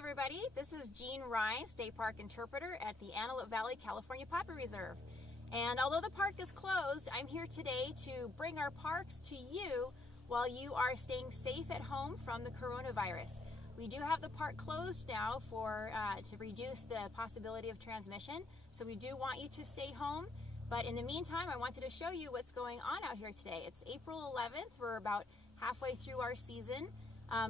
everybody, this is Jean Ryan, State Park Interpreter at the Antelope Valley, California Poppy Reserve. And although the park is closed, I'm here today to bring our parks to you while you are staying safe at home from the coronavirus. We do have the park closed now to reduce the possibility of transmission, so we do want you to stay home. But in the meantime, I wanted to show you what's going on out here today. It's April 11th, we're about halfway through our season.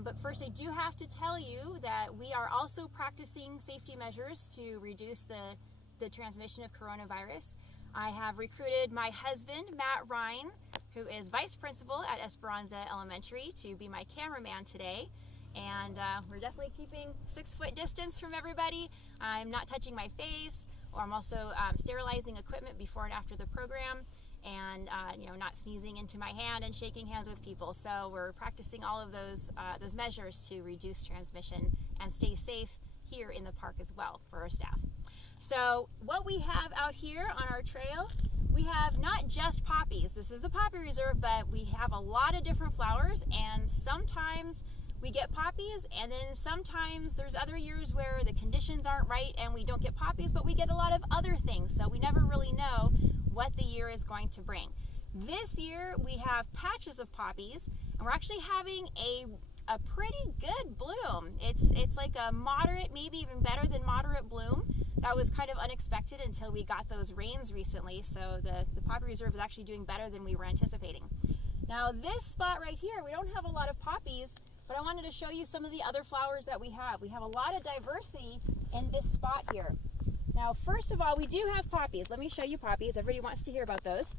But first, I do have to tell you that we are also practicing safety measures to reduce the transmission of coronavirus. I have recruited my husband, Matt Ryan, who is vice principal at Esperanza Elementary, to be my cameraman today. And we're definitely keeping 6-foot distance from everybody. I'm not touching my face, or I'm also sterilizing equipment before and after the program, and not sneezing into my hand and shaking hands with people. So we're practicing all of those measures to reduce transmission and stay safe here in the park as well for our staff. So what we have out here on our trail, we have not just poppies. This is the Poppy Reserve, but we have a lot of different flowers, and sometimes we get poppies, and then sometimes there's other years where the conditions aren't right and we don't get poppies, but we get a lot of other things. So we never really know what the year is going to bring. This year we have patches of poppies, and we're actually having a pretty good bloom. It's like a moderate, maybe even better than moderate bloom. That was kind of unexpected until we got those rains recently, so the Poppy Reserve is actually doing better than we were anticipating. Now this spot right here, we don't have a lot of poppies, but I wanted to show you some of the other flowers that we have. We have a lot of diversity in this spot here. Now, first of all, we do have poppies. Let me show you poppies. Everybody wants to hear about those.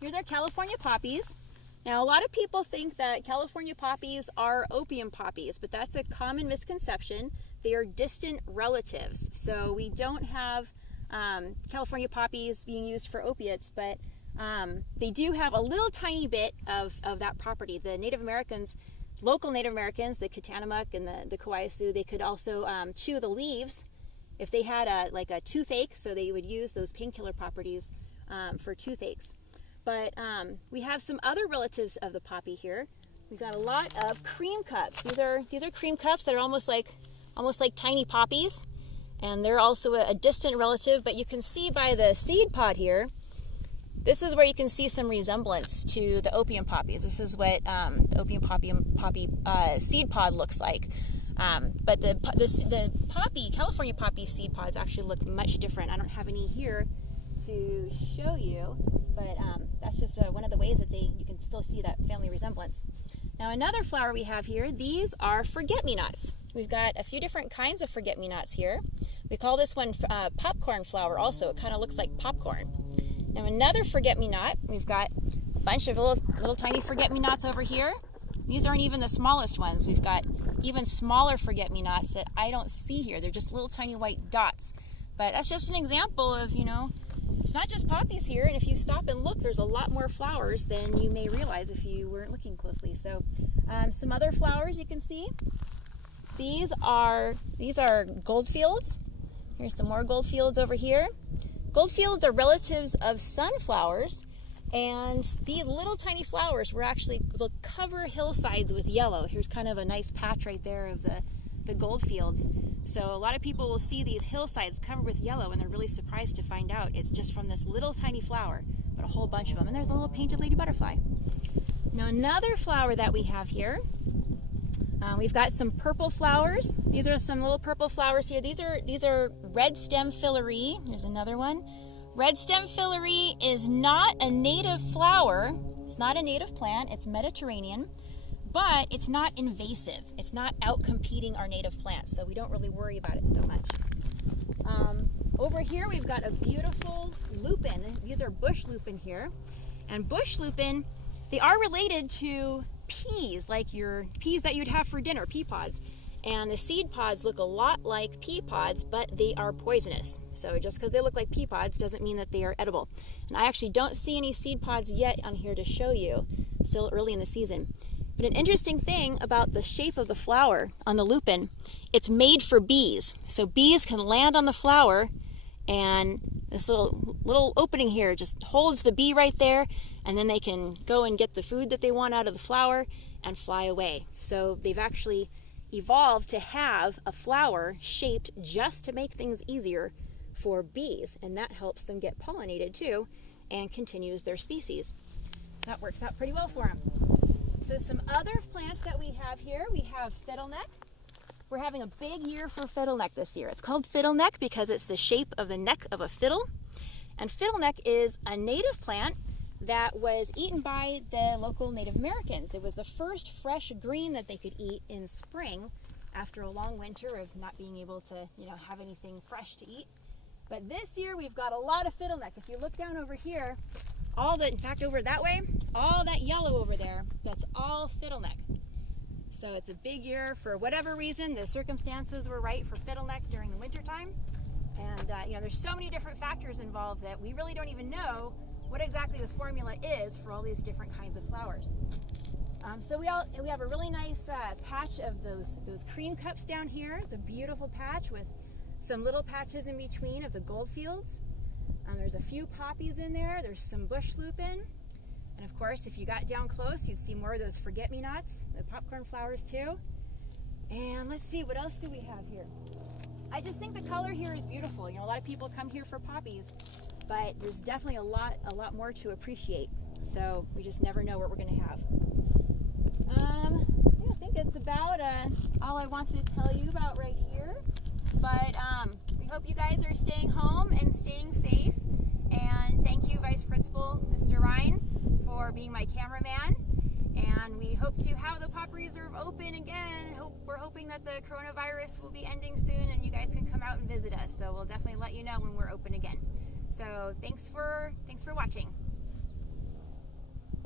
Here's our California poppies. Now, a lot of people think that California poppies are opium poppies, but that's a common misconception. They are distant relatives. So we don't have California poppies being used for opiates, but they do have a little tiny bit of that property. The Native Americans, local Native Americans, the Katanamak and the Kawaiisu, they could also chew the leaves if they had a toothache, so they would use those painkiller properties for toothaches. But we have some other relatives of the poppy here. We've got a lot of cream cups. These are cream cups that are almost like tiny poppies, and they're also a distant relative. But you can see by the seed pod here, this is where you can see some resemblance to the opium poppies. This is what the opium poppy seed pod looks like. But the poppy, California poppy seed pods actually look much different. I don't have any here to show you, but that's just one of the ways that you can still see that family resemblance. Now, another flower we have here, these are forget-me-nots. We've got a few different kinds of forget-me-nots here. We call this one popcorn flower also. It kind of looks like popcorn. Now, another forget-me-not, we've got a bunch of little tiny forget-me-nots over here. These aren't even the smallest ones. We've got even smaller forget-me-nots that I don't see here. They're just little tiny white dots. But that's just an example of, it's not just poppies here, and if you stop and look, there's a lot more flowers than you may realize if you weren't looking closely. So some other flowers you can see. These are goldfields. Here's some more goldfields over here. Goldfields are relatives of sunflowers, and these little tiny flowers they'll cover hillsides with yellow. Here's kind of a nice patch right there of the goldfields. So a lot of people will see these hillsides covered with yellow, and they're really surprised to find out it's just from this little tiny flower, but a whole bunch of them. And there's a little painted lady butterfly. Now, another flower that we have here, we've got some purple flowers. These are some little purple flowers here. These are red stem filary. There's another one. Red stem filary is not a native flower. It's not a native plant. It's Mediterranean, but it's not invasive. It's not out-competing our native plants, so we don't really worry about it so much. Over here, we've got a beautiful lupin. These are bush lupin here. And bush lupin, they are related to peas, like your peas that you'd have for dinner, pea pods. And the seed pods look a lot like pea pods, but they are poisonous. So just because they look like pea pods doesn't mean that they are edible. And I actually don't see any seed pods yet on here to show you, still early in the season. But an interesting thing about the shape of the flower on the lupin, it's made for bees. So bees can land on the flower, and this little opening here just holds the bee right there, and then they can go and get the food that they want out of the flower and fly away. So they've actually evolved to have a flower shaped just to make things easier for bees, and that helps them get pollinated too and continues their species. So that works out pretty well for them. So some other plants that we have here, we have fiddleneck. We're having a big year for fiddleneck this year. It's called fiddleneck because it's the shape of the neck of a fiddle. And fiddleneck is a native plant that was eaten by the local Native Americans. It was the first fresh green that they could eat in spring after a long winter of not being able to, have anything fresh to eat. But this year we've got a lot of fiddleneck. If you look down over here, in fact over that way, all that yellow over there, that's all fiddleneck. So it's a big year. For whatever reason, the circumstances were right for fiddleneck during the winter time. And there's so many different factors involved that we really don't even know what exactly the formula is for all these different kinds of flowers. So we have a really nice patch of those cream cups down here. It's a beautiful patch with some little patches in between of the gold fields. There's a few poppies in there. There's some bush lupin. And of course, if you got down close, you'd see more of those forget-me-nots, the popcorn flowers too. And let's see, what else do we have here? I just think the color here is beautiful. A lot of people come here for poppies, but there's definitely a lot more to appreciate. So we just never know what we're going to have. I think it's about all I wanted to tell you about right here. But we hope you guys are staying home and staying safe. And thank you, Vice Principal Mr. Ryan, for being my cameraman. And we hope to have the Poppy Reserve open again. We're hoping that the coronavirus will be ending soon and you guys can come out and visit us. So we'll definitely let you know when we're open again. So thanks for watching.